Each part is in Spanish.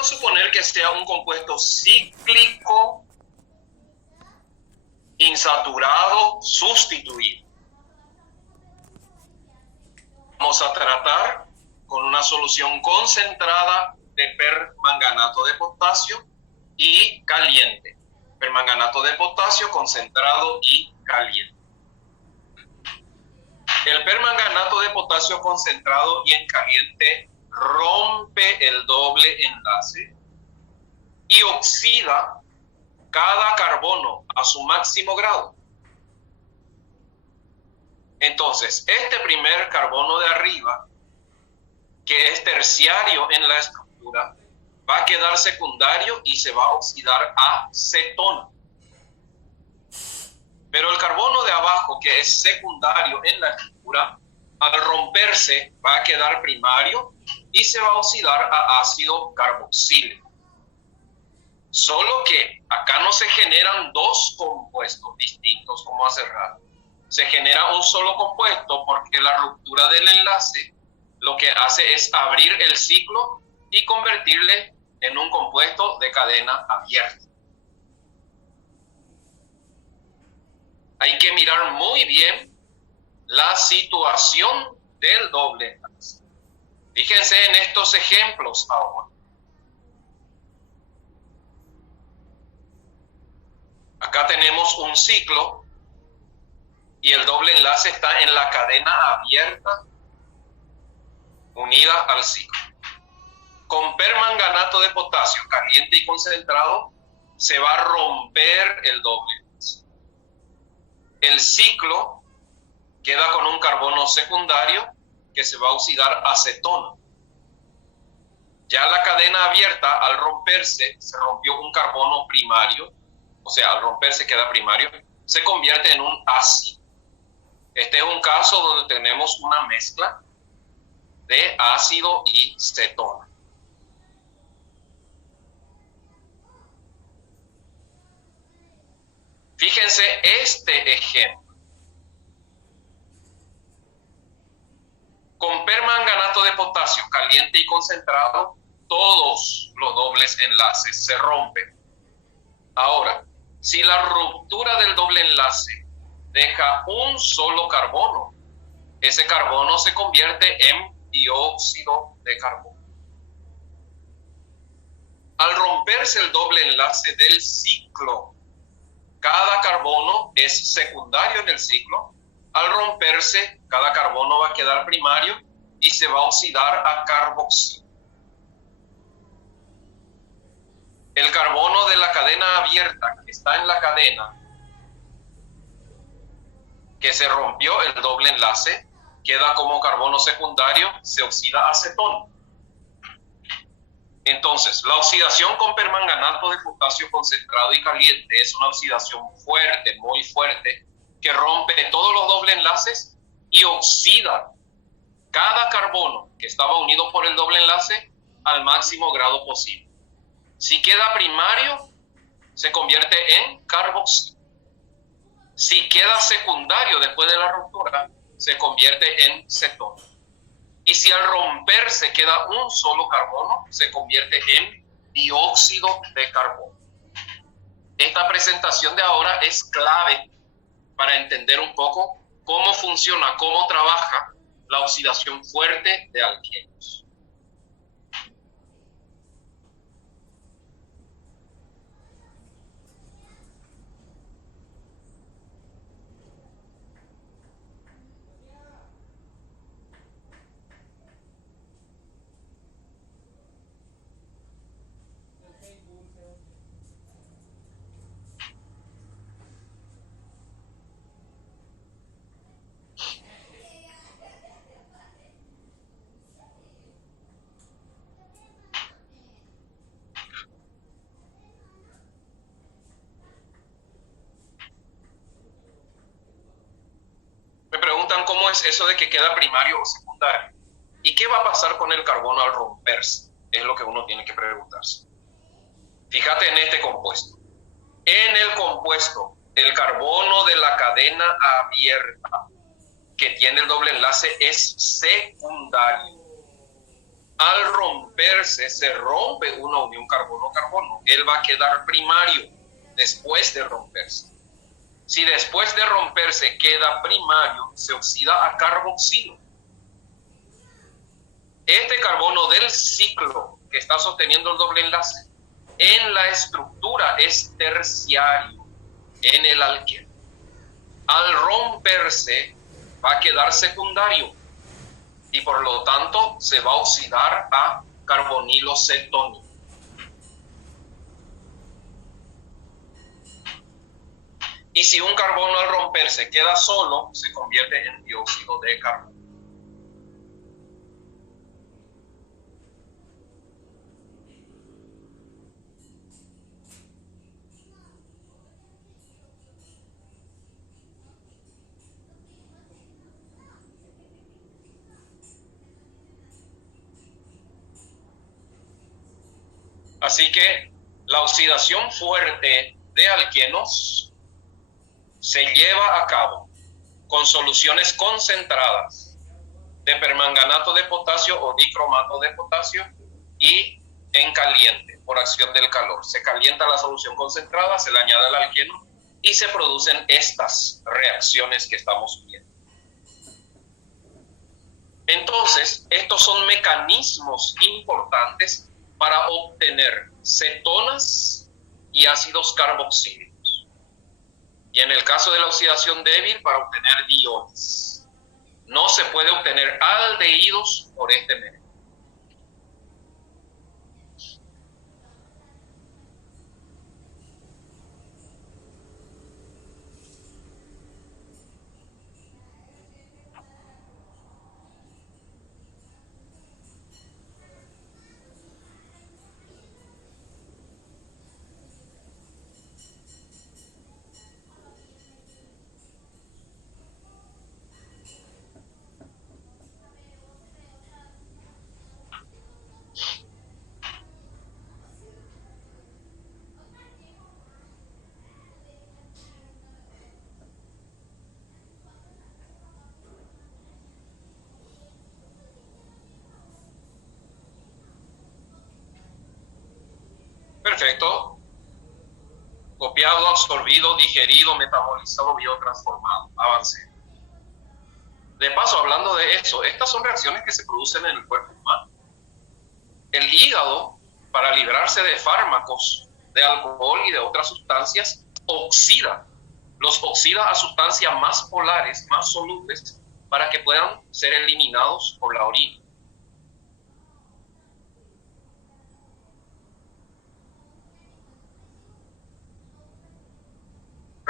Vamos a suponer que sea un compuesto cíclico, insaturado, sustituido. Vamos a tratar con una solución concentrada de permanganato de potasio y caliente. Permanganato de potasio concentrado y caliente. El permanganato de potasio concentrado y en caliente rompe el doble enlace y oxida cada carbono a su máximo grado. Entonces, este primer carbono de arriba, que es terciario en la estructura, va a quedar secundario y se va a oxidar a cetono. Pero el carbono de abajo, que es secundario en la estructura, al romperse va a quedar primario y se va a oxidar a ácido carboxílico. Solo que acá no se generan dos compuestos distintos como hace rato. Se genera un solo compuesto porque la ruptura del enlace lo que hace es abrir el ciclo y convertirle en un compuesto de cadena abierta. Hay que mirar muy bien la situación del doble enlace. Fíjense en estos ejemplos ahora. Acá tenemos un ciclo y el doble enlace está en la cadena abierta unida al ciclo. Con permanganato de potasio caliente y concentrado se va a romper el doble enlace. El ciclo queda con un carbono secundario que se va a oxidar a cetono. Ya la cadena abierta, al romperse, se rompió un carbono primario, o sea, al romperse queda primario, se convierte en un ácido. Este es un caso donde tenemos una mezcla de ácido y cetono. Fíjense este ejemplo. Con permanganato de potasio caliente y concentrado, todos los dobles enlaces se rompen. Ahora, si la ruptura del doble enlace deja un solo carbono, ese carbono se convierte en dióxido de carbono. Al romperse el doble enlace del ciclo, cada carbono es secundario en el ciclo. Al romperse, cada carbono va a quedar primario y se va a oxidar a carboxilo. El carbono de la cadena abierta que está en la cadena, que se rompió el doble enlace, queda como carbono secundario, se oxida a cetono. Entonces, la oxidación con permanganato de potasio concentrado y caliente es una oxidación fuerte, muy fuerte, que rompe todos los dobles enlaces y oxida cada carbono que estaba unido por el doble enlace al máximo grado posible. Si queda primario, se convierte en carboxilo. Si queda secundario después de la ruptura, se convierte en cetono. Y si al romperse queda un solo carbono, se convierte en dióxido de carbono. Esta presentación de ahora es clave para entender un poco cómo funciona, cómo trabaja la oxidación fuerte de alquenos. ¿Cómo es eso de que queda primario o secundario? ¿Y qué va a pasar con el carbono al romperse? Es lo que uno tiene que preguntarse. Fíjate en este compuesto. En el compuesto, el carbono de la cadena abierta que tiene el doble enlace es secundario. Al romperse, se rompe una unión carbono-carbono. Él va a quedar primario después de romperse. Si después de romperse queda primario, se oxida a carboxilo. Este carbono del ciclo que está sosteniendo el doble enlace en la estructura es terciario en el alqueno. Al romperse va a quedar secundario y por lo tanto se va a oxidar a carbonilo cetónico. Y si un carbono al romperse queda solo, se convierte en dióxido de carbono. Así que la oxidación fuerte de alquenos se lleva a cabo con soluciones concentradas de permanganato de potasio o dicromato de potasio y en caliente por acción del calor. Se calienta la solución concentrada, se le añade el alqueno y se producen estas reacciones que estamos viendo. Entonces, estos son mecanismos importantes para obtener cetonas y ácidos carboxílicos. Y en el caso de la oxidación débil, para obtener diones. No se puede obtener aldehídos por este método. Perfecto. Copiado, absorbido, digerido, metabolizado, biotransformado. Avancé. De paso, hablando de eso, estas son reacciones que se producen en el cuerpo humano. El hígado, para librarse de fármacos, de alcohol y de otras sustancias, oxida. Los oxida a sustancias más polares, más solubles, para que puedan ser eliminados por la orina.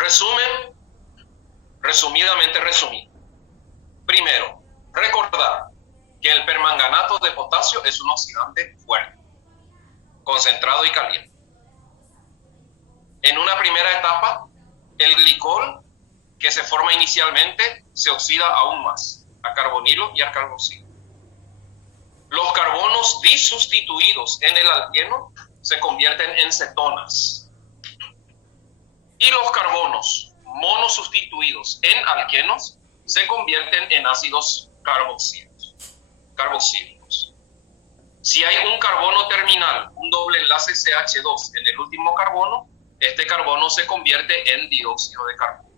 Resumen, resumidamente resumido. Primero, recordar que el permanganato de potasio es un oxidante fuerte, concentrado y caliente. En una primera etapa, el glicol que se forma inicialmente se oxida aún más, a carbonilo y a carboxilo. Los carbonos disustituidos en el alqueno se convierten en cetonas. Y los carbonos monosustituidos en alquenos se convierten en ácidos carboxílicos. Si hay un carbono terminal, un doble enlace CH2 en el último carbono, este carbono se convierte en dióxido de carbono.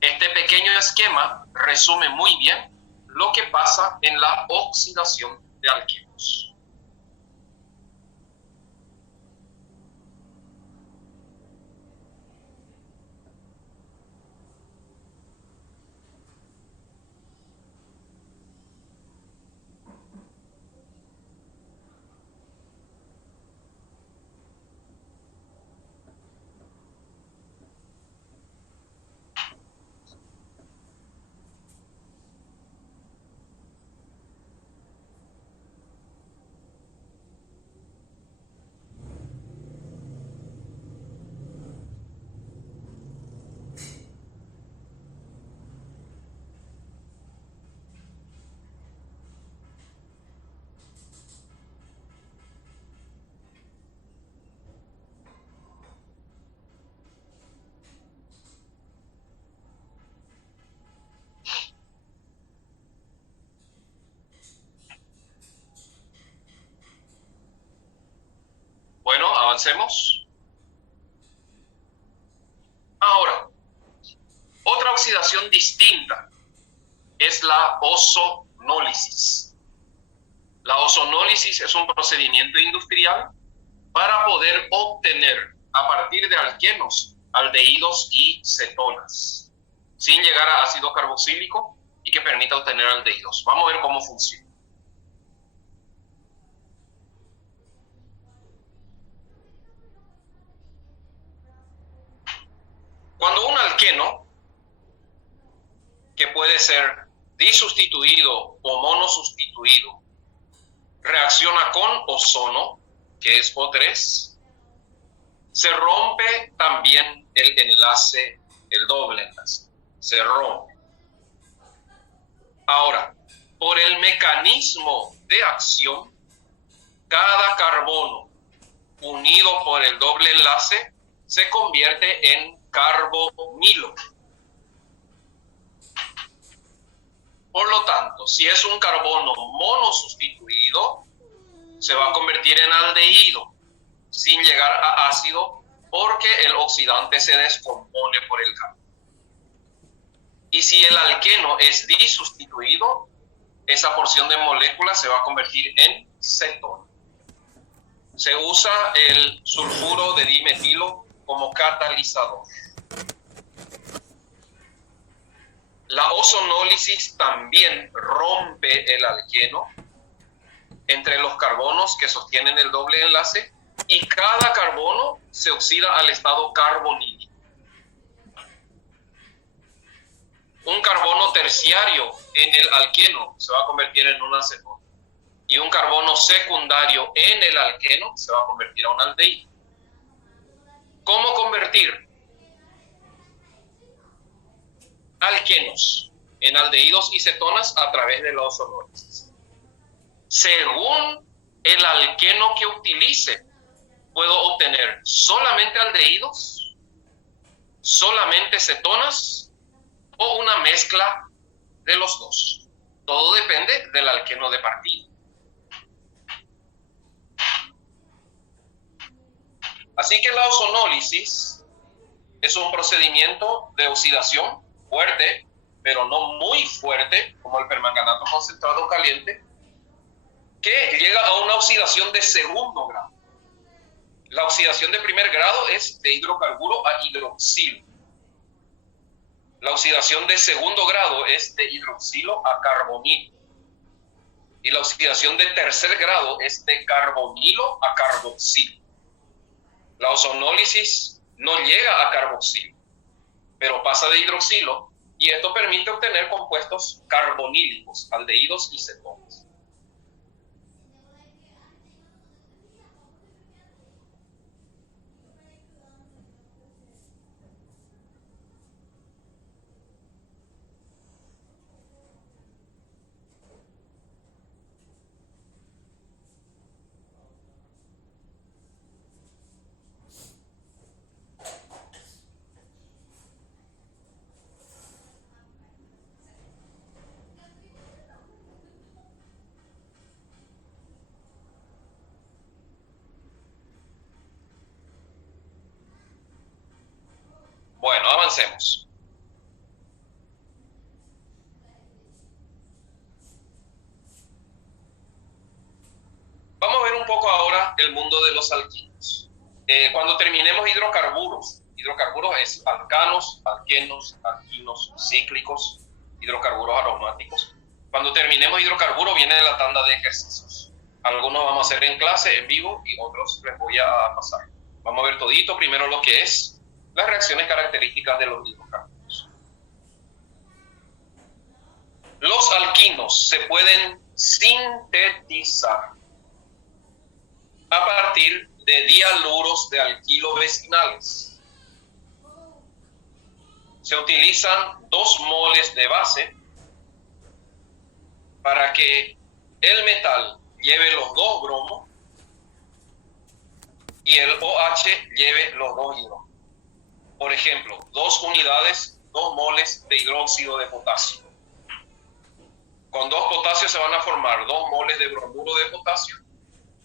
Este pequeño esquema resume muy bien lo que pasa en la oxidación de alquenos. Avancemos. Ahora, otra oxidación distinta es la ozonólisis. La ozonólisis es un procedimiento industrial para poder obtener a partir de alquenos, aldehídos y cetonas, sin llegar a ácido carboxílico y que permita obtener aldehídos. Vamos a ver cómo funciona. Cuando un alqueno, que puede ser disustituido o monosustituido, reacciona con ozono, que es O3, se rompe también el enlace, el doble enlace, se rompe. Ahora, por el mecanismo de acción, cada carbono unido por el doble enlace se convierte en carbonilo. Por lo tanto, si es un carbono monosustituido, se va a convertir en aldehído, sin llegar a ácido, porque el oxidante se descompone por el cambio. Y si el alqueno es disustituido, esa porción de molécula se va a convertir en cetona. Se usa el sulfuro de dimetilo como catalizador. La ozonólisis también rompe el alqueno entre los carbonos que sostienen el doble enlace y cada carbono se oxida al estado carbonílico. Un carbono terciario en el alqueno se va a convertir en una cetona y un carbono secundario en el alqueno se va a convertir a un aldehído. ¿Cómo convertir alquenos en aldehídos y cetonas? A través de la ozonólisis. Según el alqueno que utilice, puedo obtener solamente aldehídos, solamente cetonas o una mezcla de los dos. Todo depende del alqueno de partida. Así que la ozonólisis es un procedimiento de oxidación fuerte, pero no muy fuerte, como el permanganato concentrado caliente, que llega a una oxidación de segundo grado. La oxidación de primer grado es de hidrocarburo a hidroxilo. La oxidación de segundo grado es de hidroxilo a carbonilo. Y la oxidación de tercer grado es de carbonilo a carboxilo. La ozonólisis no llega a carboxilo, pero pasa de hidroxilo, y esto permite obtener compuestos carbonílicos, aldehídos y cetonas. Bueno, avancemos. Vamos a ver un poco ahora el mundo de los alquinos. Cuando terminemos hidrocarburos es alcanos, alquenos, alquinos, cíclicos, hidrocarburos aromáticos. Cuando terminemos hidrocarburos viene la tanda de ejercicios. Algunos vamos a hacer en clase, en vivo, y otros les voy a pasar. Vamos a ver todito, primero lo que es las reacciones características de los hidrocarburos. Los alquinos se pueden sintetizar a partir de dialuros de alquilo vecinales. Se utilizan 2 moles de base para que el metal lleve los 2 bromos y el OH lleve los 2 hidrógenos. Por ejemplo, 2 unidades, 2 moles de hidróxido de potasio. Con 2 potasios se van a formar 2 moles de bromuro de potasio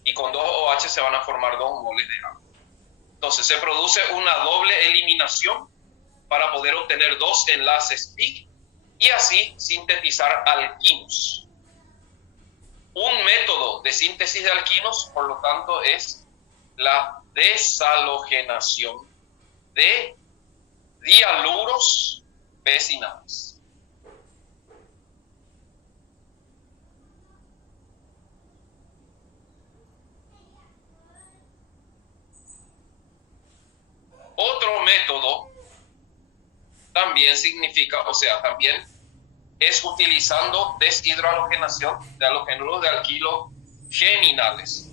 y con 2 OH se van a formar 2 moles de agua. Entonces se produce una doble eliminación para poder obtener dos enlaces pi y así sintetizar alquinos. Un método de síntesis de alquinos, por lo tanto, es la deshalogenación de dialuros vecinales. Otro método también significa, también es utilizando deshidrohalogenación de halogenuros de alquilo geminales.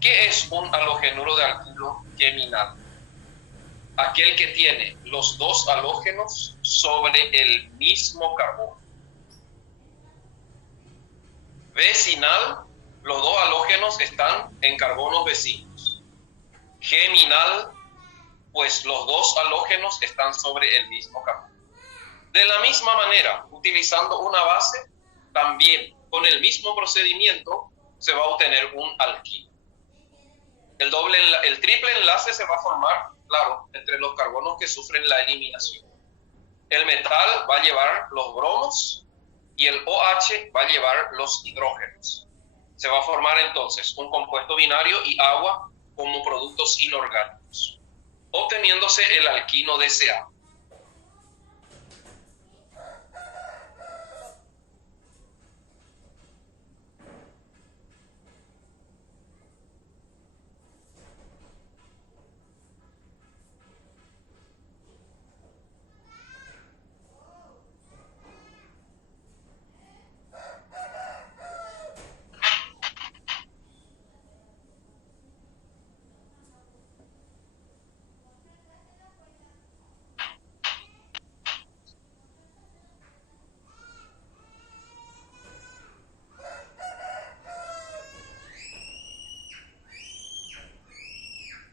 ¿Qué es un halogenuro de alquilo geminal? Aquel que tiene los dos halógenos sobre el mismo carbono. Vecinal, los dos halógenos están en carbonos vecinos. Geminal, pues los dos halógenos están sobre el mismo carbono. De la misma manera, utilizando una base, también con el mismo procedimiento se va a obtener un alquilo. El triple enlace se va a formar, claro, entre los carbonos que sufren la eliminación. El metal va a llevar los bromos y el OH va a llevar los hidrógenos. Se va a formar entonces un compuesto binario y agua como productos inorgánicos, obteniéndose el alquino de Ca.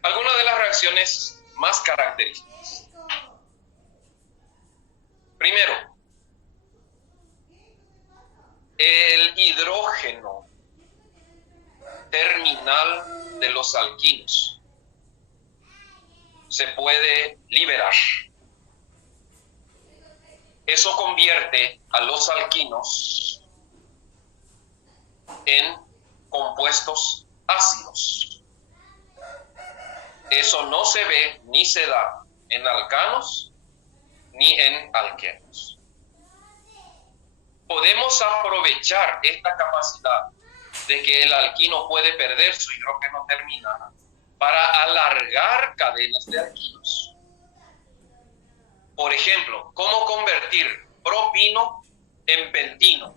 Algunas de las reacciones más características. Primero, el hidrógeno terminal de los alquinos se puede liberar. Eso convierte a los alquinos en compuestos ácidos. Eso no se ve ni se da en alcanos ni en alquenos. Podemos aprovechar esta capacidad de que el alquino puede perder su hidrógeno terminal para alargar cadenas de alquinos. Por ejemplo, ¿cómo convertir propino en pentino?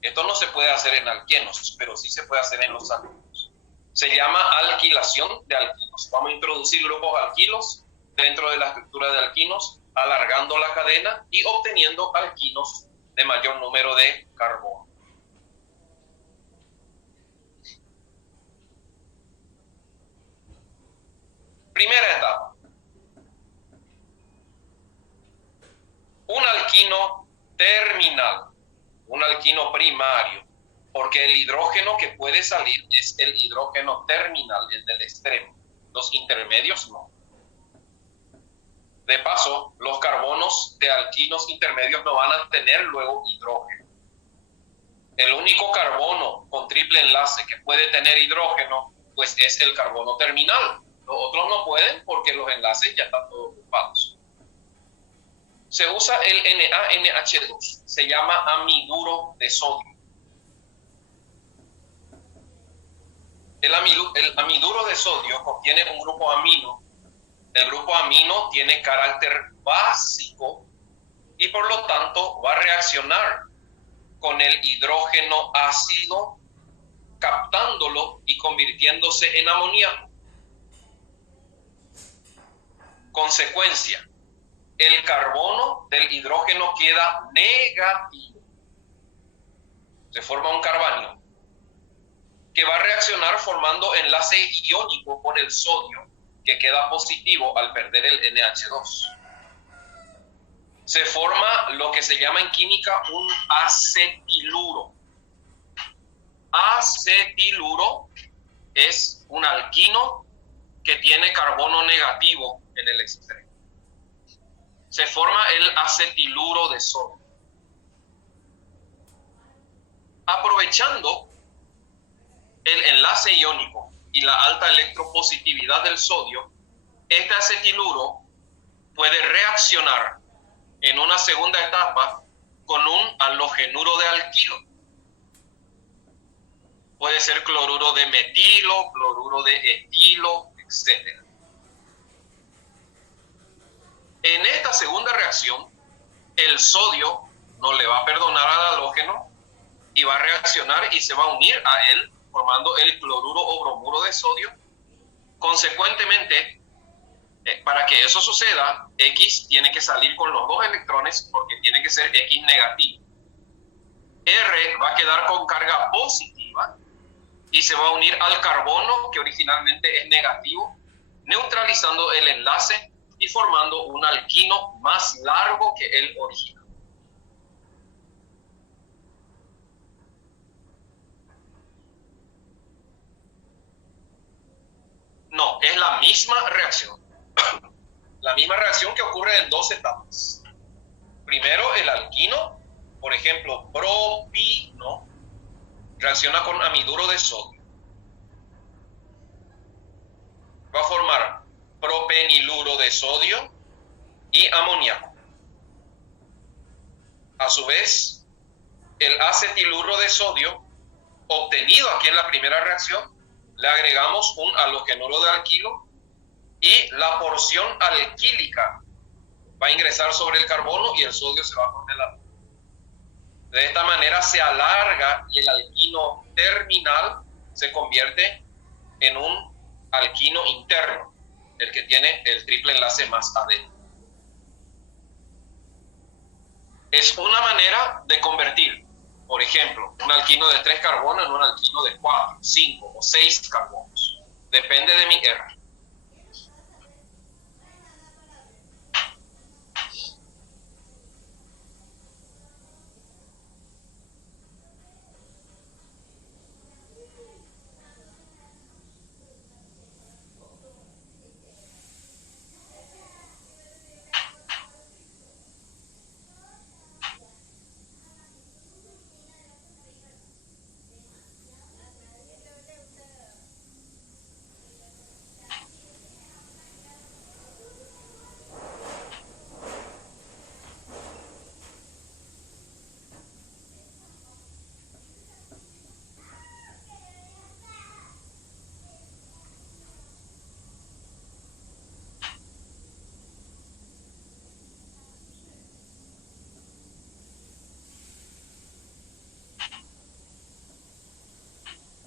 Esto no se puede hacer en alquenos, pero sí se puede hacer en los alquinos. Se llama alquilación de alquinos. Vamos a introducir grupos alquilos dentro de la estructura de alquinos, alargando la cadena y obteniendo alquinos de mayor número de carbono. Primera etapa. Un alquino terminal, un alquino primario, porque el hidrógeno que puede salir es el hidrógeno terminal, el del extremo. Los intermedios no. De paso, los carbonos de alquinos intermedios no van a tener luego hidrógeno. El único carbono con triple enlace que puede tener hidrógeno, pues es el carbono terminal. Los otros no pueden porque los enlaces ya están todos ocupados. Se usa el NaNH2, se llama amiduro de sodio. El amiduro de sodio contiene un grupo amino. El grupo amino tiene carácter básico y por lo tanto va a reaccionar con el hidrógeno ácido, captándolo y convirtiéndose en amoníaco. Consecuencia, el carbono del hidrógeno queda negativo. Se forma un carbanión que va a reaccionar formando enlace iónico con el sodio, que queda positivo al perder el NH2. Se forma lo que se llama en química un acetiluro. Acetiluro es un alquino que tiene carbono negativo en el extremo. Se forma el acetiluro de sodio. Aprovechando el enlace iónico y la alta electropositividad del sodio, este acetiluro puede reaccionar en una segunda etapa con un halogenuro de alquilo. Puede ser cloruro de metilo, cloruro de etilo, etc. En esta segunda reacción, el sodio no le va a perdonar al halógeno y va a reaccionar y se va a unir a él, formando el cloruro o bromuro de sodio. Consecuentemente, para que eso suceda, X tiene que salir con los dos electrones porque tiene que ser X negativo. R va a quedar con carga positiva y se va a unir al carbono, que originalmente es negativo, neutralizando el enlace y formando un alquino más largo que el original. No, es la misma reacción. La misma reacción que ocurre en dos etapas. Primero, el alquino, por ejemplo, propino, reacciona con amiduro de sodio. Va a formar propeniluro de sodio y amoníaco. A su vez, el acetiluro de sodio, obtenido aquí en la primera reacción, le agregamos un halogenuro de alquilo y la porción alquílica va a ingresar sobre el carbono y el sodio se va a congelar. De esta manera se alarga y el alquino terminal se convierte en un alquino interno, el que tiene el triple enlace más adentro. Es una manera de convertir, por ejemplo, un alquino de 3 carbonos en un alquino de 4, 5 o 6 carbonos. Depende de mi R.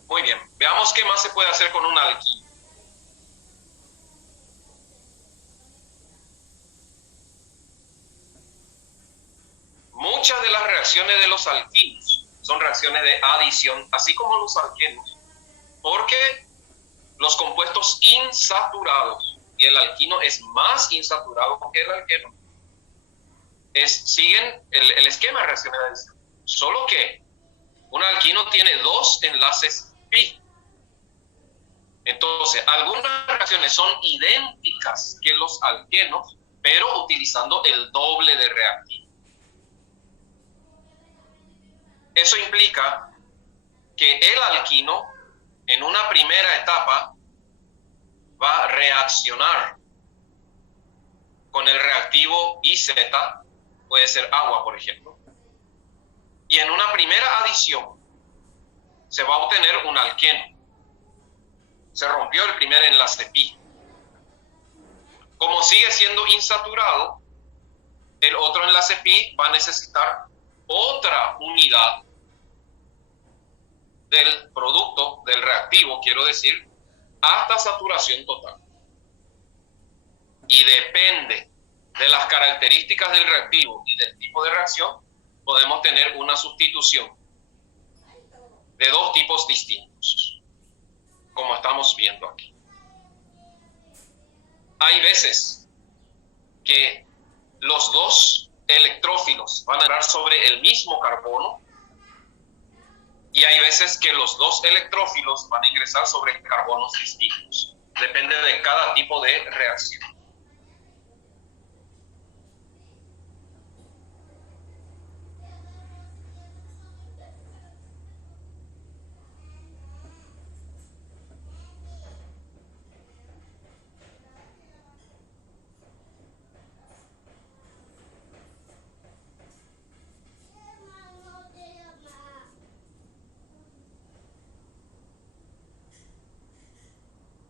Muy bien, veamos qué más se puede hacer con un alquino. Muchas de las reacciones de los alquinos son reacciones de adición, así como los alquenos, porque los compuestos insaturados, y el alquino es más insaturado que el alqueno, siguen el esquema de reacciones de adición, solo que un alquino tiene 2 enlaces pi. Entonces, algunas reacciones son idénticas que los alquenos, pero utilizando el doble de reactivo. Eso implica que el alquino, en una primera etapa, va a reaccionar con el reactivo IZ, puede ser agua, por ejemplo, y en una primera adición se va a obtener un alqueno. Se rompió el primer enlace pi. Como sigue siendo insaturado, el otro enlace pi va a necesitar otra unidad del producto, del reactivo, quiero decir, hasta saturación total. Y depende de las características del reactivo y del tipo de reacción, podemos tener una sustitución de 2 tipos distintos, como estamos viendo aquí. Hay veces que los 2 electrófilos van a entrar sobre el mismo carbono y hay veces que los 2 electrófilos van a ingresar sobre carbonos distintos. Depende de cada tipo de reacción.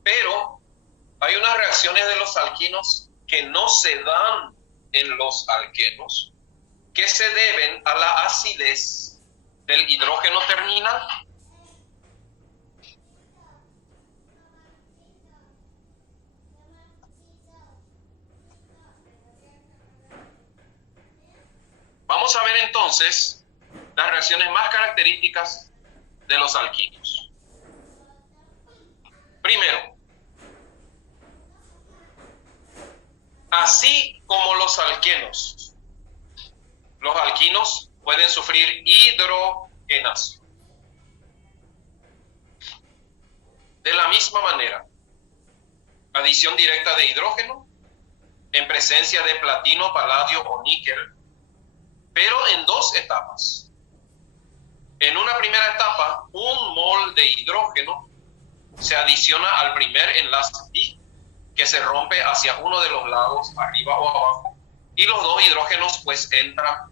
Pero hay unas reacciones de los alquinos que no se dan en los alquenos, que se deben a la acidez del hidrógeno terminal. Vamos a ver entonces las reacciones más características de los alquinos. Primero, así como los alquinos pueden sufrir hidrogenación. De la misma manera, adición directa de hidrógeno en presencia de platino, paladio o níquel, pero en dos etapas. En una primera etapa, 1 mol de hidrógeno se adiciona al primer enlace pi, que se rompe hacia uno de los lados, arriba o abajo, y los dos hidrógenos pues entran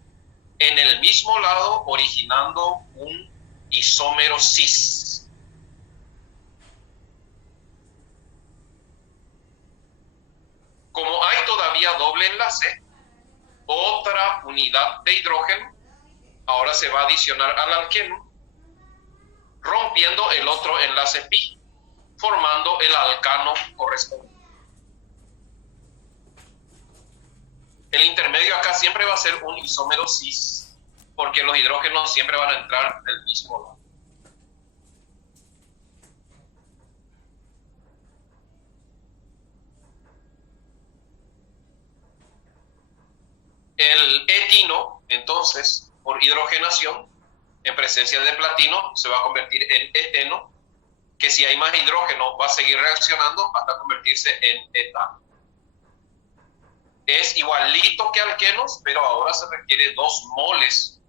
en el mismo lado, originando un isómero cis. Como hay todavía doble enlace, otra unidad de hidrógeno ahora se va a adicionar al alqueno, rompiendo el otro enlace pi, formando el alcano correspondiente. El intermedio acá siempre va a ser un isómero cis, porque los hidrógenos siempre van a entrar del mismo lado. El etino, entonces, por hidrogenación, en presencia de platino, se va a convertir en eteno, que si hay más hidrógeno va a seguir reaccionando hasta convertirse en etano. Es igualito que alquenos, pero ahora se requiere 2 moles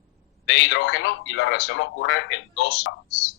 de hidrógeno y la reacción ocurre en 2 fases.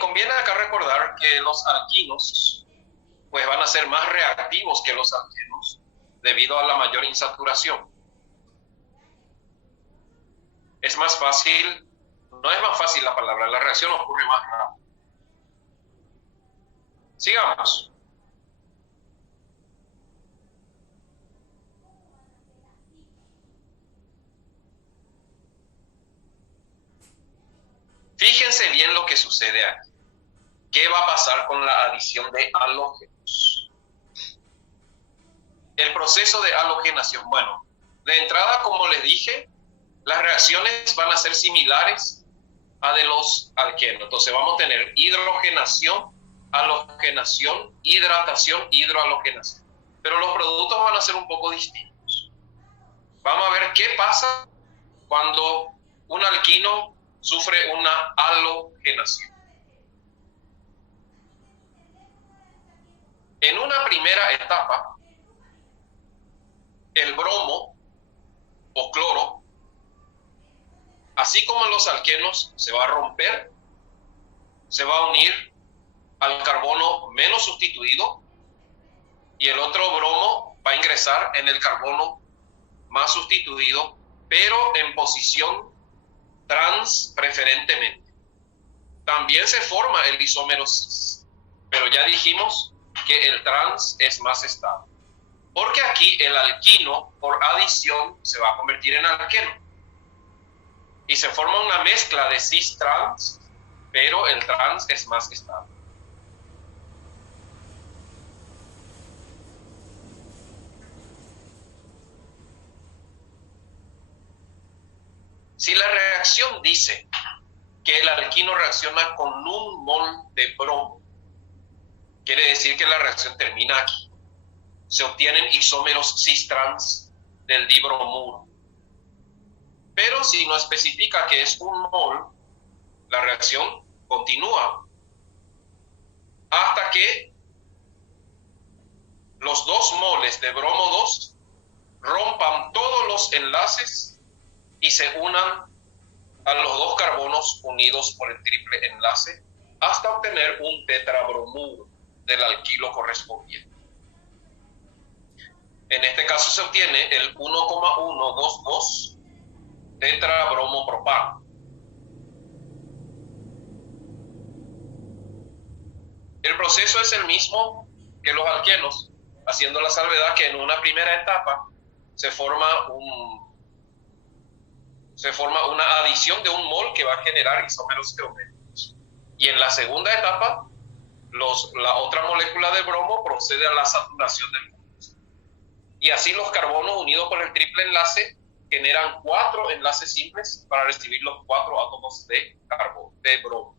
Conviene acá recordar que los alquinos pues van a ser más reactivos que los alquenos debido a la mayor insaturación. Es más fácil, no es más fácil la palabra, la reacción ocurre más rápido. Sigamos. Fíjense bien lo que sucede aquí. ¿Qué va a pasar con la adición de halógenos? El proceso de halogenación. Bueno, de entrada, como les dije, las reacciones van a ser similares a de los alquenos. Entonces vamos a tener hidrogenación, halogenación, hidratación, hidrohalogenación. pero los productos van a ser un poco distintos. Vamos a ver qué pasa cuando un alquino sufre una halogenación. En una primera etapa, el bromo o cloro, así como en los alquenos, se va a romper, se va a unir al carbono menos sustituido y el otro bromo va a ingresar en el carbono más sustituido, pero en posición trans preferentemente. También se forma el isómero cis, pero ya dijimos que el trans es más estable, porque aquí el alquino por adición se va a convertir en alqueno y se forma una mezcla de cis trans, pero el trans es más estable. Si la reacción dice que el alquino reacciona con un mol de bromo, quiere decir que la reacción termina aquí. Se obtienen isómeros cis-trans del dibromuro. Pero si no especifica que es un mol, la reacción continúa hasta que los 2 moles de bromo 2 rompan todos los enlaces y se unan a los 2 carbonos unidos por el triple enlace hasta obtener un tetrabromuro del alquilo correspondiente. En este caso se obtiene el 1,122 tetrabromopropano. El proceso es el mismo que los alquenos, haciendo la salvedad que en una primera etapa se forma una adición de un mol que va a generar isómeros geométricos. Y en la segunda etapa, la otra molécula de bromo procede a la saturación del compuesto. Y así los carbonos unidos por el triple enlace generan 4 enlaces simples para recibir los 4 átomos de bromo.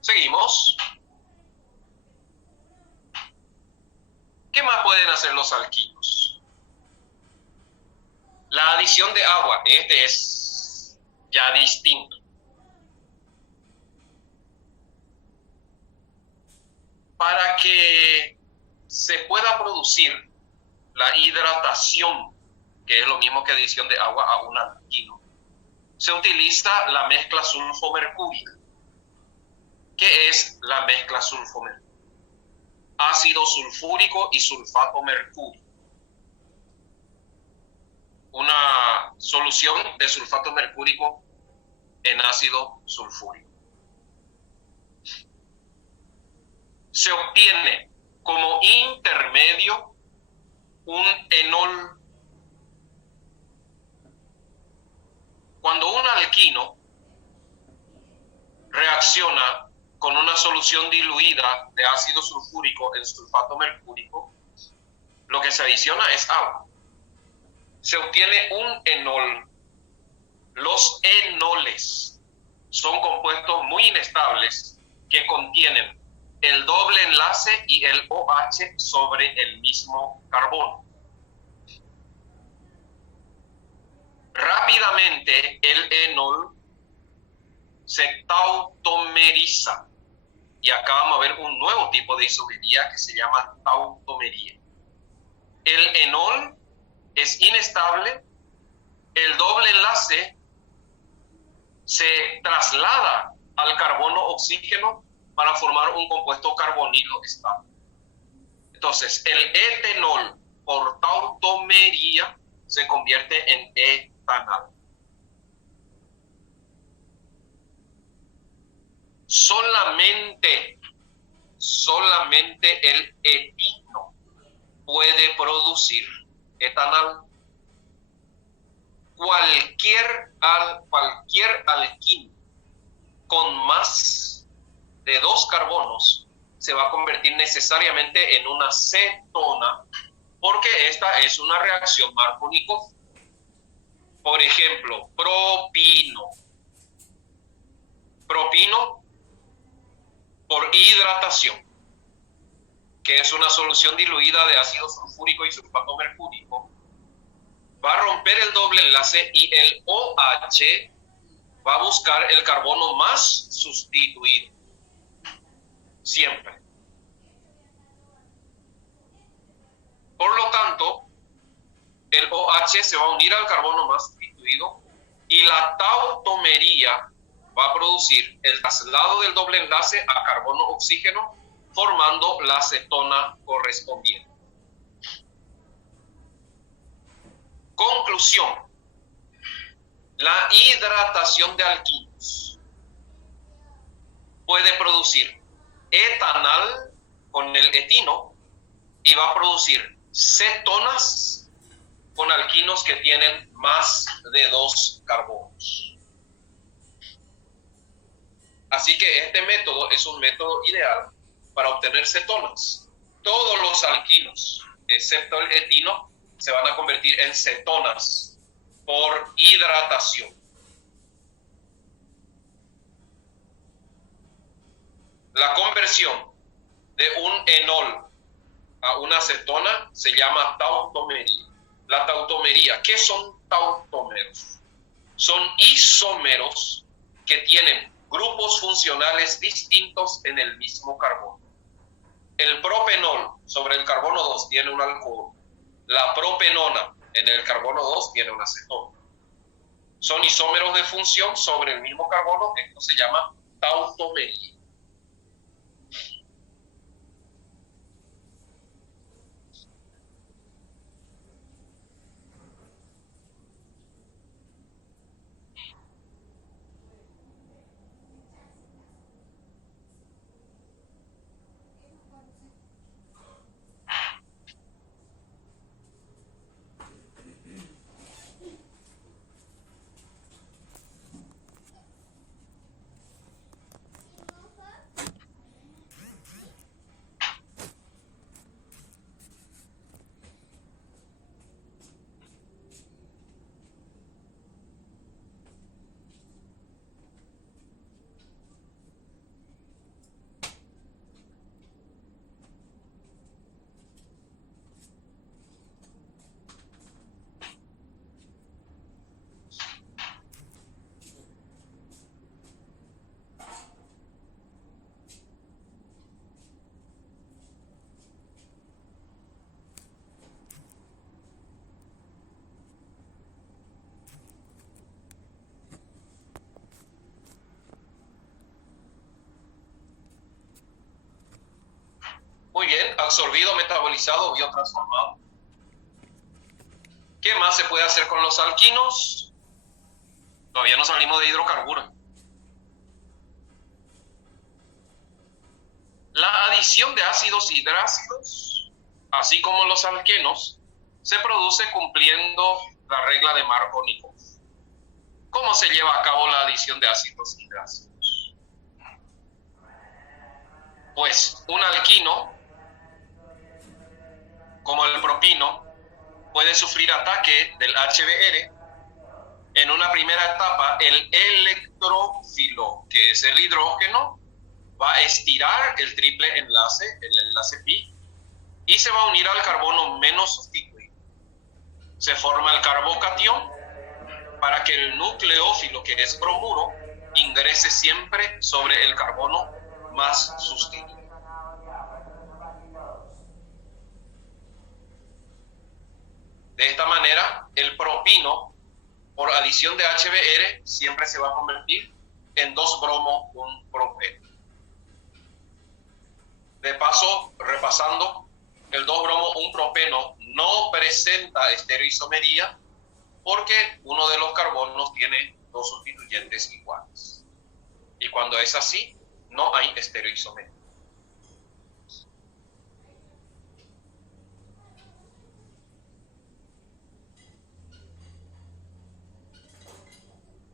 Seguimos. ¿Qué más pueden hacer los alquinos? La adición de agua, este es ya distinto. Para que se pueda producir la hidratación, que es lo mismo que adición de agua a un alquino, se utiliza la mezcla sulfo-mercúrica. ¿Qué es la mezcla sulfo-mercúrica? Ácido sulfúrico y sulfato mercurio. Una solución de sulfato mercúrico en ácido sulfúrico. Se obtiene como intermedio un enol. Cuando un alquino reacciona con una solución diluida de ácido sulfúrico en sulfato mercúrico, lo que se adiciona es agua. Se obtiene un enol. Los enoles son compuestos muy inestables que contienen el doble enlace y el OH sobre el mismo carbono. Rápidamente el enol se tautomeriza. Y acá vamos a ver un nuevo tipo de isomería que se llama tautomería. El enol es inestable, el doble enlace se traslada al carbono oxígeno para formar un compuesto carbonilo estable. Entonces, el etenol por tautomería se convierte en etanal. Solamente el etino puede producir etanal. Cualquier alquino con más de 2 carbonos se va a convertir necesariamente en una cetona, porque esta es una reacción Marconi-Kofler. Por ejemplo, propino por hidratación, que es una solución diluida de ácido sulfúrico y sulfato mercúrico, va a romper el doble enlace y el OH va a buscar el carbono más sustituido. Siempre. Por lo tanto, el OH se va a unir al carbono más sustituido y la tautomería va a producir el traslado del doble enlace a carbono-oxígeno, formando la cetona correspondiente. Conclusión: la hidratación de alquinos puede producir etanal con el etino y va a producir cetonas con alquinos que tienen más de 2 carbonos. Así que este método es un método ideal para obtener cetonas. Todos los alquinos, excepto el etino, se van a convertir en cetonas por hidratación. La conversión de un enol a una cetona se llama tautomería. La tautomería, ¿qué son tautómeros? Son isómeros que tienen grupos funcionales distintos en el mismo carbono. El propenol sobre el carbono 2 tiene un alcohol. La propenona en el carbono 2 tiene una cetona. Son isómeros de función sobre el mismo carbono, esto se llama tautomería. Muy bien, absorbido, metabolizado, biotransformado. ¿Qué más se puede hacer con los alquinos? Todavía no salimos de hidrocarburos. La adición de ácidos hidrácidos, así como los alquenos, se produce cumpliendo la regla de Marconi-Kofler. ¿Cómo se lleva a cabo la adición de ácidos hidrácidos? Pues un alquino, como el propino, puede sufrir ataque del HBr. En una primera etapa, el electrófilo, que es el hidrógeno, va a estirar el triple enlace, el enlace pi, y se va a unir al carbono menos sustituido. Se forma el carbocatión para que el nucleófilo, que es bromuro, ingrese siempre sobre el carbono más sustituido. De esta manera, el propino, por adición de HBr, siempre se va a convertir en 2-bromo, 1-propeno. De paso, repasando, El 2-bromo, un propeno, no presenta estereoisomería porque uno de los carbonos tiene dos sustituyentes iguales. Y cuando es así, no hay estereoisomería.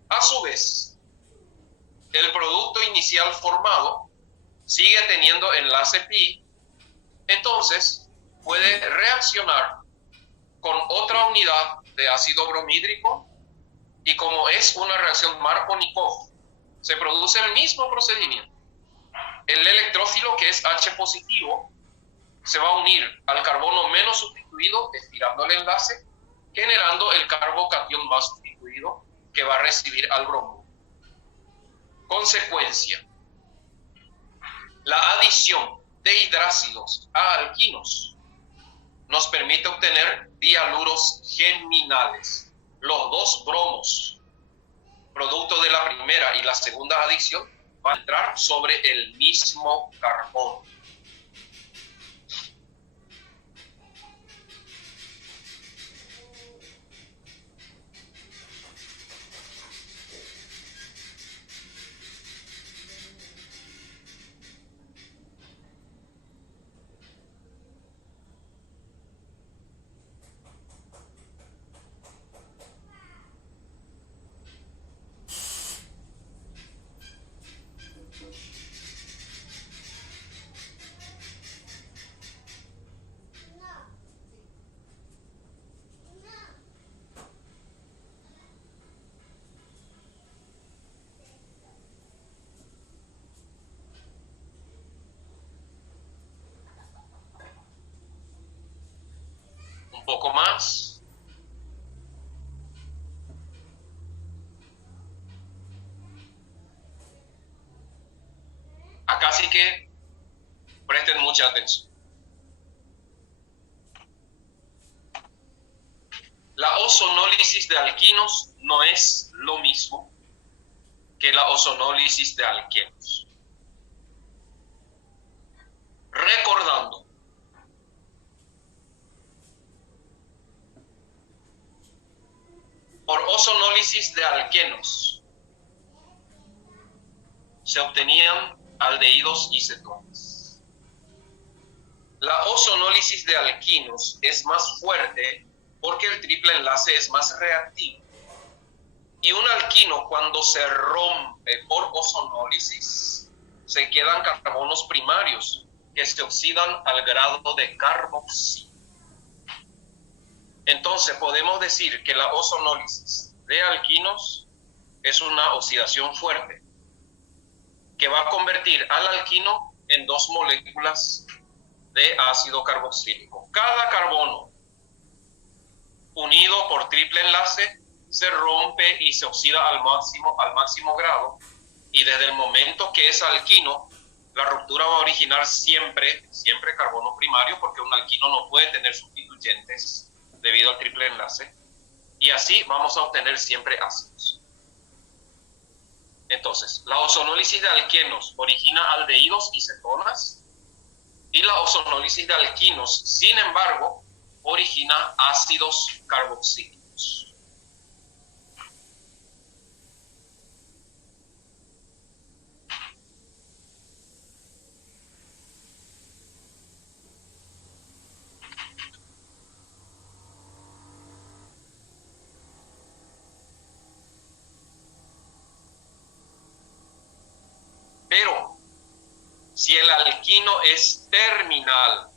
A su vez, el producto inicial formado sigue teniendo enlace pi, entonces puede reaccionar con otra unidad de ácido bromhídrico y como es una reacción Markovnikov, se produce el mismo procedimiento. El electrófilo, que es H positivo, se va a unir al carbono menos sustituido estirando el enlace, generando el carbocatión más sustituido que va a recibir al bromo. Consecuencia: la adición de hidrácidos a alquinos nos permite obtener dialuros geminales. Los dos bromos, producto de la primera y la segunda adición, van a entrar sobre el mismo carbono. Un poco más. Acá sí que presten mucha atención. La ozonólisis de alquinos no es lo mismo que la ozonólisis de alquenos. Recordando, por ozonólisis de alquenos se obtenían aldehídos y cetonas. La ozonólisis de alquinos es más fuerte porque el triple enlace es más reactivo. Y un alquino, cuando se rompe por ozonólisis, se quedan carbonos primarios que se oxidan al grado de carboxilo. Entonces podemos decir que la ozonólisis de alquinos es una oxidación fuerte que va a convertir al alquino en dos moléculas de ácido carboxílico. Cada carbono unido por triple enlace se rompe y se oxida al máximo grado, y desde el momento que es alquino, la ruptura va a originar siempre carbono primario, porque un alquino no puede tener sustituyentes debido al triple enlace, y así vamos a obtener siempre ácidos. Entonces, la ozonólisis de alquenos origina aldehídos y cetonas, y la ozonólisis de alquinos, sin embargo, origina ácidos carboxílicos. Pero si el alquino es terminal,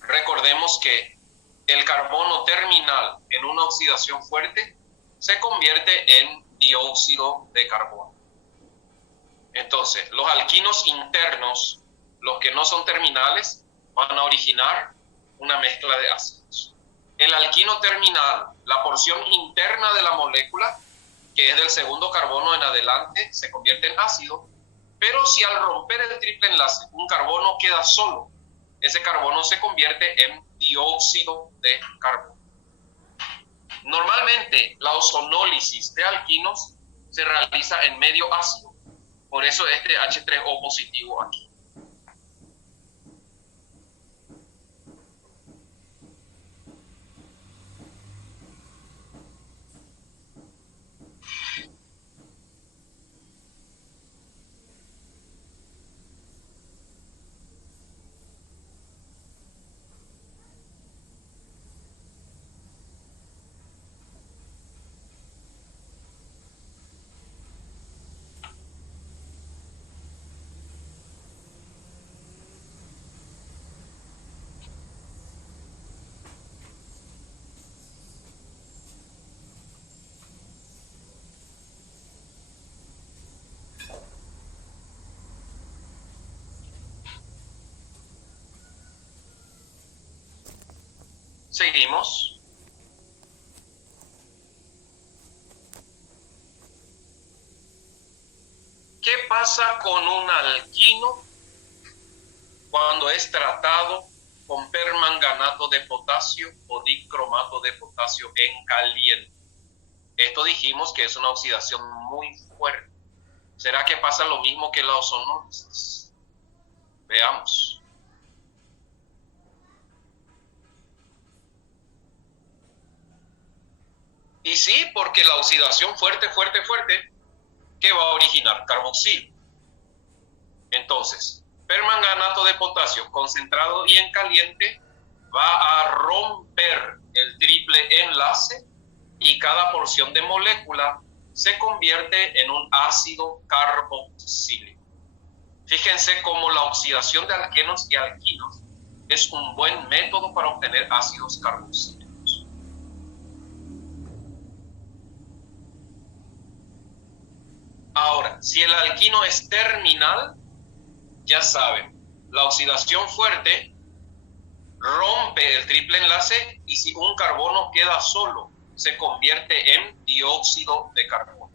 recordemos que el carbono terminal en una oxidación fuerte se convierte en dióxido de carbono. Entonces, los alquinos internos, los que no son terminales, van a originar una mezcla de ácidos. El alquino terminal, la porción interna de la molécula, que es del segundo carbono en adelante, se convierte en ácido, pero si al romper el triple enlace un carbono queda solo, ese carbono se convierte en dióxido de carbono. Normalmente la ozonólisis de alquinos se realiza en medio ácido, por eso este H3O positivo aquí. Seguimos. ¿Qué pasa con un alquino cuando es tratado con permanganato de potasio o dicromato de potasio en caliente? Esto dijimos que es una oxidación muy fuerte. ¿Será que pasa lo mismo que la ozonólisis? Veamos. Y sí, porque la oxidación fuerte, ¿qué va a originar? Carboxilo. Entonces, permanganato de potasio concentrado y en caliente va a romper el triple enlace y cada porción de molécula se convierte en un ácido carboxílico. Fíjense cómo la oxidación de alquenos y alquinos es un buen método para obtener ácidos carboxílicos. Ahora, si el alquino es terminal, ya saben, la oxidación fuerte rompe el triple enlace y si un carbono queda solo, se convierte en dióxido de carbono.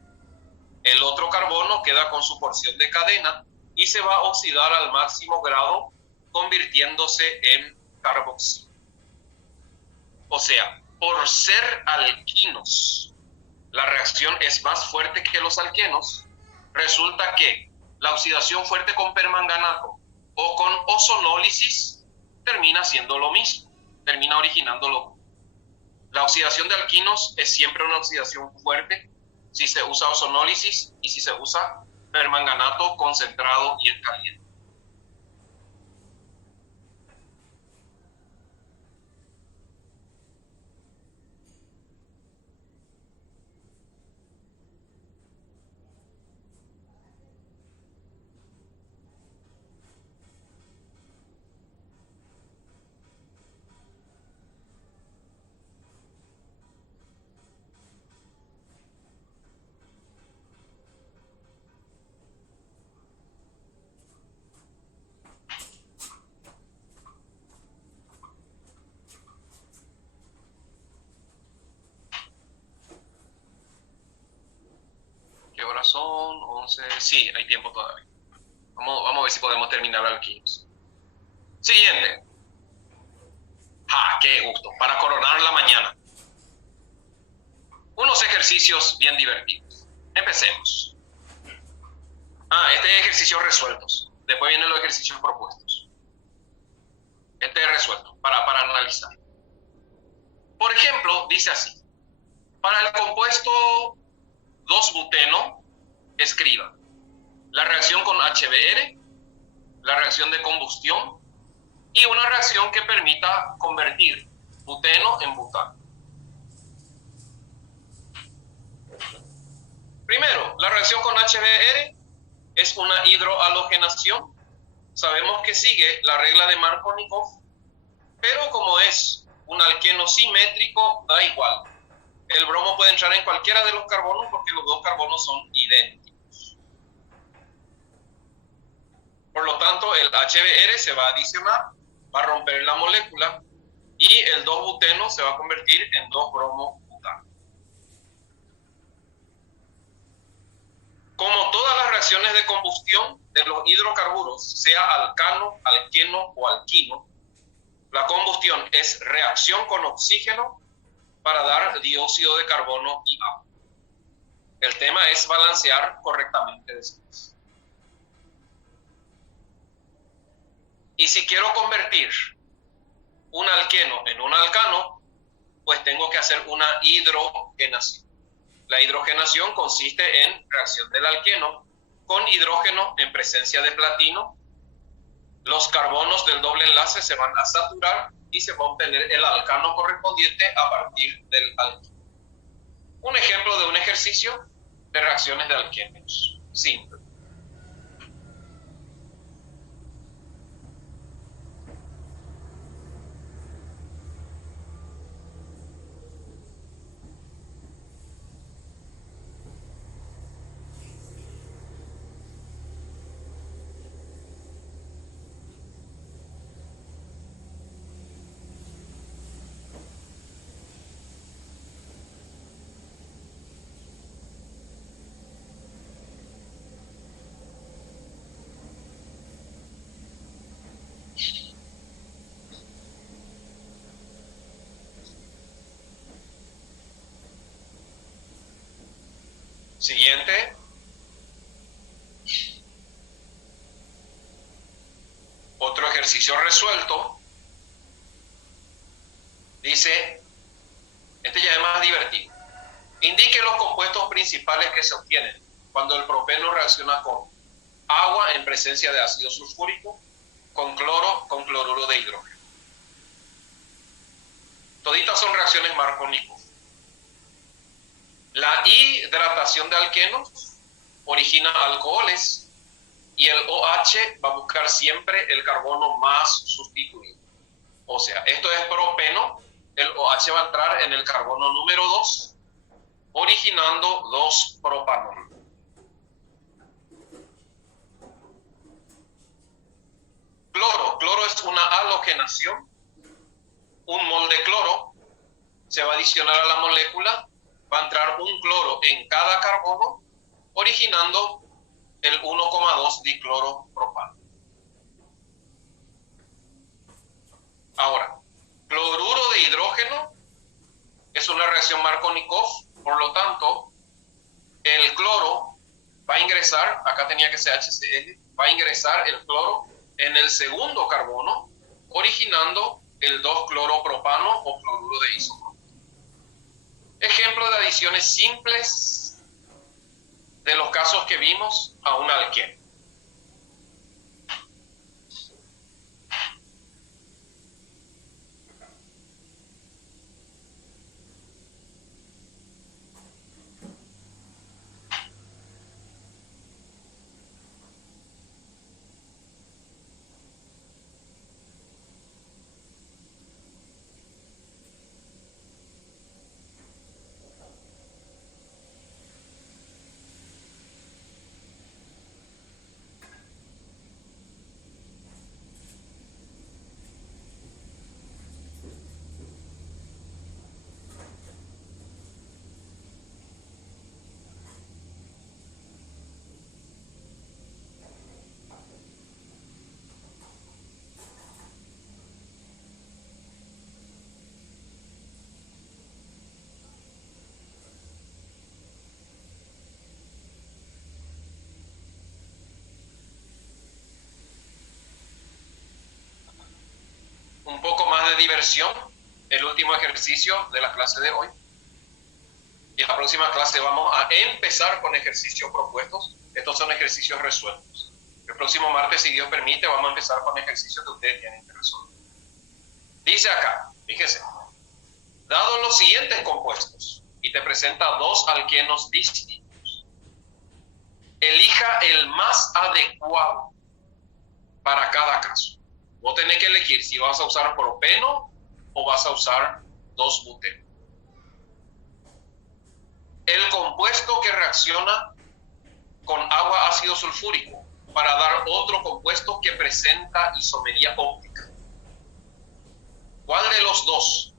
El otro carbono queda con su porción de cadena y se va a oxidar al máximo grado, convirtiéndose en carboxilo. O sea, por ser alquinos, la reacción es más fuerte que los alquenos. Resulta que la oxidación fuerte con permanganato o con ozonólisis termina siendo lo mismo, termina originando lo mismo. La oxidación de alquinos es siempre una oxidación fuerte si se usa ozonólisis y si se usa permanganato concentrado y en caliente. ¿Qué horas son? 11. Sí, hay tiempo todavía. Vamos a ver si podemos terminar alquinos. Siguiente. ¡Qué gusto! Para coronar la mañana. Unos ejercicios bien divertidos. Empecemos. Este es ejercicios resueltos. Después vienen los ejercicios propuestos. Este es resuelto para analizar. Por ejemplo, dice así. Para el compuesto 2-buteno, escriba la reacción con HBr, la reacción de combustión y una reacción que permita convertir buteno en butano. Primero, la reacción con HBr es una hidrohalogenación. Sabemos que sigue la regla de Markovnikov, pero como es un alqueno simétrico, da igual. El bromo puede entrar en cualquiera de los carbonos porque los dos carbonos son idénticos. Por lo tanto, el HBr se va a adicionar, va a romper la molécula y el 2-buteno se va a convertir en 2-bromo-butano. Como todas las reacciones de combustión de los hidrocarburos, sea alcano, alqueno o alquino, la combustión es reacción con oxígeno para dar dióxido de carbono y agua. El tema es balancear correctamente después. Y si quiero convertir un alqueno en un alcano, pues tengo que hacer una hidrogenación. La hidrogenación consiste en reacción del alqueno con hidrógeno en presencia de platino. Los carbonos del doble enlace se van a saturar y se va a obtener el alcano correspondiente a partir del alqueno. Un ejemplo de un ejercicio de reacciones de alquenos. Simple. Siguiente. Otro ejercicio resuelto. Dice, este ya es más divertido. Indique los compuestos principales que se obtienen cuando el propeno reacciona con agua en presencia de ácido sulfúrico, con cloro, con cloruro de hidrógeno. Toditas son reacciones Markovnikov. La hidratación de alquenos origina alcoholes y el OH va a buscar siempre el carbono más sustituido. O sea, esto es propeno, el OH va a entrar en el carbono número 2, originando 2-propanol. Cloro es una halogenación. Un mol de cloro se va a adicionar a la molécula, va a entrar un cloro en cada carbono, originando el 1,2 dicloropropano. Ahora, cloruro de hidrógeno es una reacción Markovnikov, por lo tanto, el cloro va a ingresar, acá tenía que ser HCl, va a ingresar el cloro en el segundo carbono, originando el 2-cloropropano o cloruro de isopropano. Ejemplo de adiciones simples de los casos que vimos a un alqueno. Un poco más de diversión, el último ejercicio de la clase de hoy. Y en la próxima clase vamos a empezar con ejercicios propuestos. Estos son ejercicios resueltos. El próximo martes, si Dios permite, vamos a empezar con ejercicios que ustedes tienen que resolver. Dice acá, fíjese, dado los siguientes compuestos, y te presenta 2 alquenos distintos, elija el más adecuado para cada caso. Vos tenés que elegir si vas a usar propeno o vas a usar 2-buteno. El compuesto que reacciona con agua ácido sulfúrico para dar otro compuesto que presenta isomería óptica. ¿Cuál de los dos,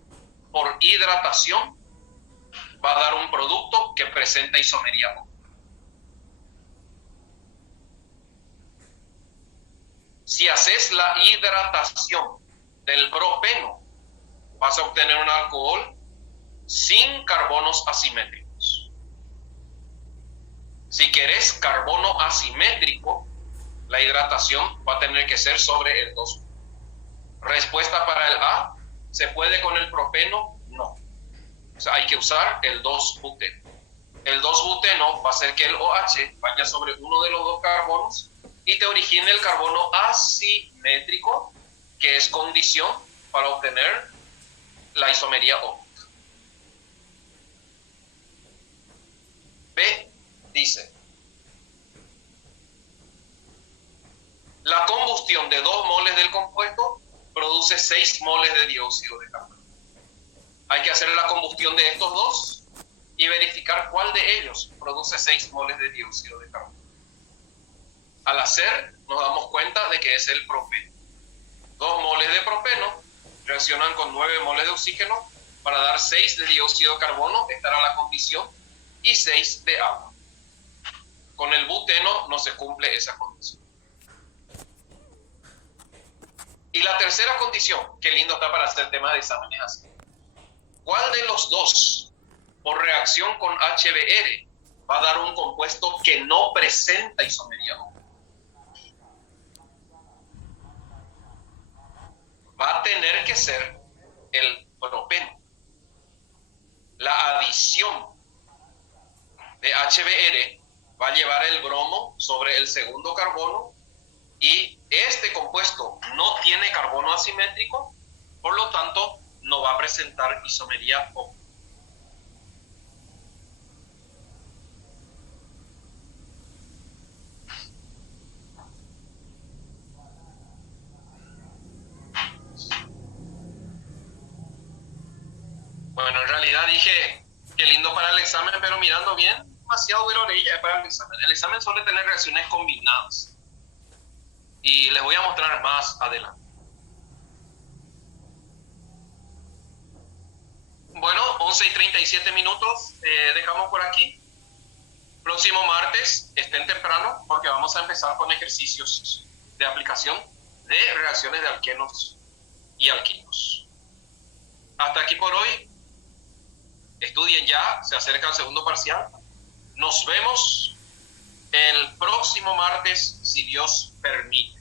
por hidratación, va a dar un producto que presenta isomería óptica? Si haces la hidratación del propeno, vas a obtener un alcohol sin carbonos asimétricos. Si querés carbono asimétrico, la hidratación va a tener que ser sobre el 2. Respuesta para el A, ¿se puede con el propeno? No. O sea, hay que usar el 2-buteno. El 2-buteno va a hacer que el OH vaya sobre uno de los 2 carbonos y te origine el carbono asimétrico, que es condición para obtener la isomería óptica. B dice, la combustión de 2 moles del compuesto produce 6 moles de dióxido de carbono. Hay que hacer la combustión de estos 2 y verificar cuál de ellos produce 6 moles de dióxido de carbono. Al hacer, nos damos cuenta de que es el propeno. 2 moles de propeno reaccionan con 9 moles de oxígeno para dar 6 de dióxido de carbono, esta era la condición, y 6 de agua. Con el buteno no se cumple esa condición. Y la tercera condición, qué lindo está para hacer temas de exámenes así. ¿Cuál de los 2, por reacción con HBr, va a dar un compuesto que no presenta isomería doble. Va a tener que ser el propeno. La adición de HBr va a llevar el bromo sobre el segundo carbono y este compuesto no tiene carbono asimétrico, por lo tanto no va a presentar isomería doble. Bueno, en realidad dije qué lindo para el examen, pero mirando bien, demasiado duro para el examen. El examen suele tener reacciones combinadas y les voy a mostrar más adelante. Bueno, 11:37, dejamos por aquí. Próximo martes, estén temprano porque vamos a empezar con ejercicios de aplicación de reacciones de alquenos y alquinos. Hasta aquí por hoy. Estudien ya, se acerca el segundo parcial. Nos vemos el próximo martes, si Dios permite.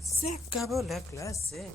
Se acabó la clase.